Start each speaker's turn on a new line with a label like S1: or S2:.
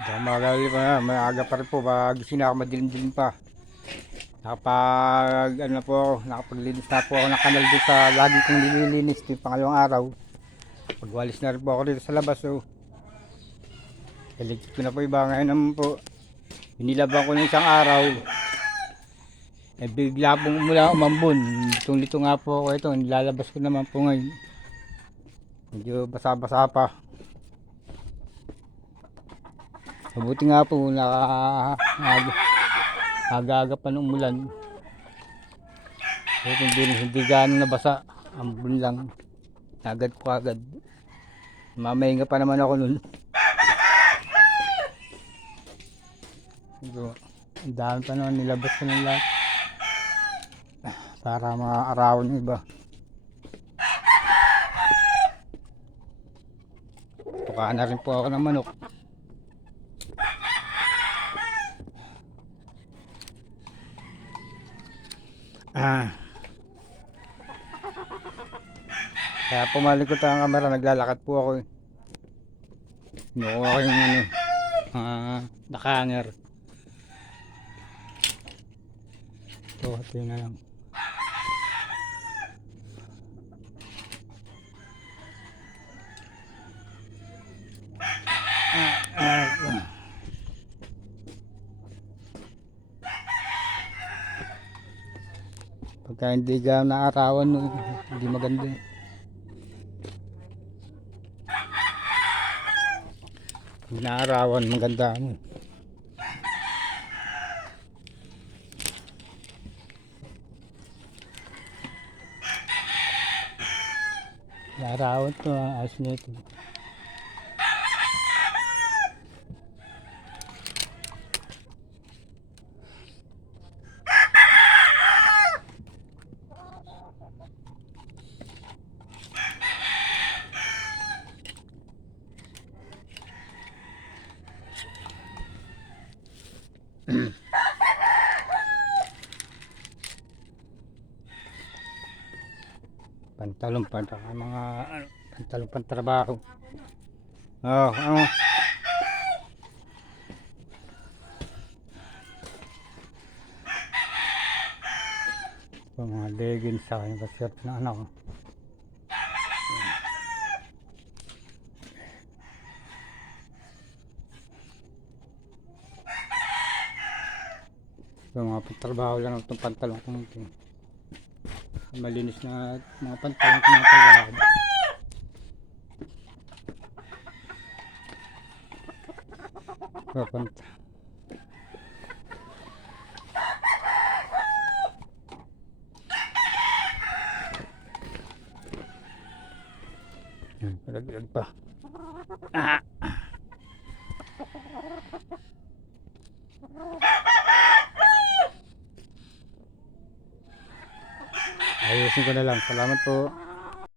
S1: Magali pa na. May aga pa rin po. Magising na ako madilim-dilim pa. Nakapag, ano na po ako, nakapaglinis na po ako ng kanal doon sa lagi kong nililinis. Yung pangalawang araw. Pagwalis na rin po ako dito sa labas. So, Electric ko na po iba. Ngayon naman po, inilaban ko ng isang araw. Eh, bigla pong mula umambon. Litong-lito nga po ako ito. Nilalabas ko naman po ngayon. Medyo basa-basa pa. Mabuti nga po, naka, aga, aga-aga pa ng umulan. Pero hindi, hindi gaano nabasa. Ambon lang. Agad ko agad. Mamahinga pa naman ako nun. So, ang dami pa naman nilabas ko ng lahat. Para mga arawan ng iba. Tuka na rin po ako ng manok. Ah. Kaya pumalikot ang kamera, naglalakad po ako eh. Kinukuha ko yung ano, ah, nakahanger. Ito, ito na lang. Ah, ah, ah. Pagka hindi ka naarawan, hindi maganda. Pag naarawan, maganda. Ano. Naarawan to, ah, ayos na Pantalon pa mga ano, pantalon pantrabaho. Oh, ano? Ito, mga leggings sa akin, shirt na anak Ito, mga pantrabaho lang itong pantalon ko ito. Malinis na mga pantalon ko mga trabaho. Papanta. Yan, palaglag pa. Ah. Ayusin ko na lang. Salamat po.